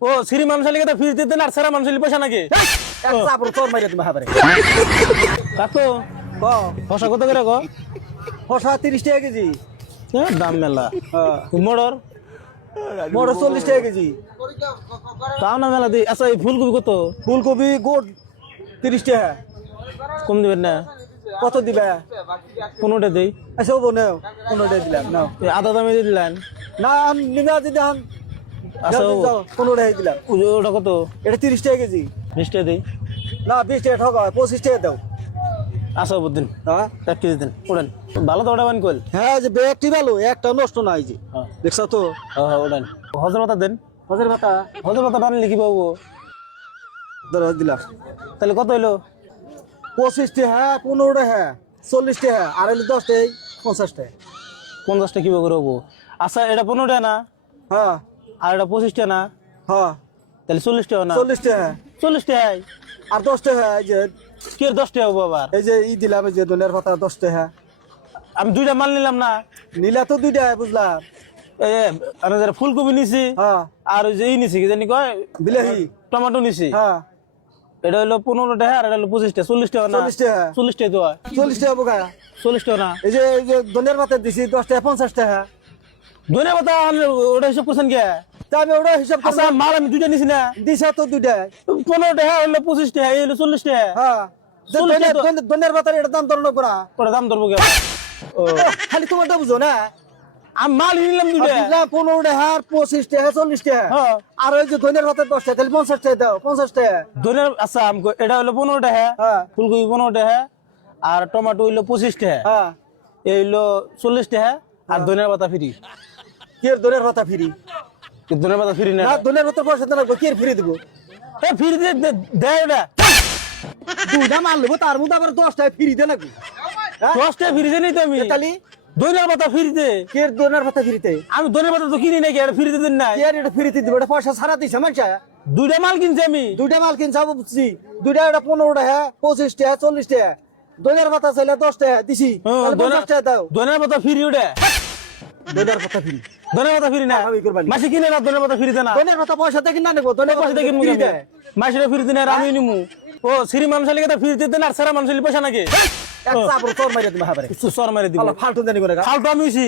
ও সিরি মানুষ লিগে ফির দিতে না আর সারা মানুষ পয়সা নাকি এক চাপড় তোর মাইরে তুমি হাবারে কাকু ক ফসা কত করে গো ফসা 30 টাকা কেজি দাম মেলা হ্যাঁ মোড়র মোর 40 টাকা কেজি তাও না মেলা দি আচ্ছা এই ফুলকপি কত ফুলকপি গোট 30 টাকা কম দিবেন না কত দিবে 15টা দেই আচ্ছা ও নাও 15 টাকা দিলাম নাও এই আধা দামে দিয়ে দিলেন না আমি নিবা যদি আন আচ্ছা আচ্ছা 15 টাকা দিলাম ওটা কত এটা 30 টাকা কেজি 20টা দেই না 20 টাকা ঠকা 25 টাকা দাও আচ্ছা বুদিন হ্যাঁ 1 কেজি দেন ওড়েন ভালো তো ওটা বান কল হ্যাঁ যে ব্যাগটি ভালো একটা নষ্ট নাই যে হ্যাঁ দেখছ তো হ্যাঁ ওড়েন হজর পাতা দেন হাজার কথা হজর পাতা বান লিখি পাবো ধরো দিলাম তাহলে কত হইলো 25 টাকা 15 টাকা 40 টাকা আর 10 টাকা 50 টাকা 50টা কিভাবে করবো আচ্ছা এটা 15টা না হ্যাঁ আর এটা 25টা না হ্যাঁ তাহলে 40টা না 40 টাকা 40টাই আর 10 টাকা এই যে কি 10টা হবো আবার এই যে দিলাম এই যে ধনের পাতা 10 টাকা আমি দুইটা মাল নিলাম না নিলা তো দুইটা বুঝলাম এই আমি যারা ফুলকপি নিছি হ্যাঁ আর ওই যে নিছি কি জানি কয় বিলাহি টমেটো নিছি হ্যাঁ এটা হলো 15 টাকা আর এটা হলো 25টা 40 টাকা না 40 টাকা 40 টাকা তো হয় 40 টাকা বোকা 40 টাকা না এই যে ধনের পাতা দিছি 10 টাকা 50 টাকা ধনে পাতা ওটা হিসাব করছেন কে তা আমি ওটা হিসাব আচ্ছা করলাম মাল আমি দুইটা নিছি না দিছা তো দুইটা 15 টাকা হলো 25 টাকা এই হলো 40 টাকা হ্যাঁ ধনের পাতার এটা দাম ধরলো করা ওটা দাম ধরবো কে ও খালি তোমারটা বুঝো না আমি মাল নিলাম দুইটা 15 টাকা 25 টাকা 40 টাকা হ্যাঁ আর ওই যে ধনের পাতা 10 টাকা তাহলে 50 টাকা দাও 50 টাকা ধনে আচ্ছা আমকো এটা হলো 15 টাকা হ্যাঁ ফুলকপি 15 টাকা আর টমেটো হইলো 25 টাকা হ্যাঁ এই হইলো 40 টাকা আর ধনের পাতা ফ্রি কি এর ধনের পাতা ফ্রি ধনের পাতা ফ্রি না না ধনের পাতা পয়সা দেনা কি এর ফ্রি দিব এ ফ্রি দে দে এটা দুইটা মাল নেবো তার মধ্যে আবার 10 টাকা ফ্রি দে নাকি 10 টাকা ফ্রি দেনি তো আমি তাহলে ধনের পাতা ফ্রি দে কি এর ধনের পাতা ফ্রিতে আমি ধনের পাতা তো কিনি নাকি আর ফ্রি দেন না কি এর এটা ফ্রিতে দিব এটা পয়সা ছাড়া দিছে মানুষ দুইটা মাল কিনছি আমি দুইটা মাল কিনছে আমি বুঝছি দুইটা এটা 15 টাকা 25 টাকা 40 টাকা ধনের পাতা চাইলে 10 টাকা দিছি তাহলে 50 টাকা দাও ধনের পাতা ফ্রি ওটা ধনের পাতা ফ্রি ধনের পাতা ফ্রি না আমি করবানি মাসে কিনে না ধনের পাতা ফ্রি দে না ধনের পাতা পয়সা দেখি না নেবো ধনের পয়সা পাতা দেখে ফ্রি দেয় মাসে ফ্রি দিন আর আমি নিমু ও সিরি মানুষ লিগে ফ্রি দিতে না আর সারা মানুষ পয়সা নাকি এক চাপড় তোর মাইরে তুমি হাবারে সর মারি দিব ফালতু জানি করে ফালতু আমি হইছি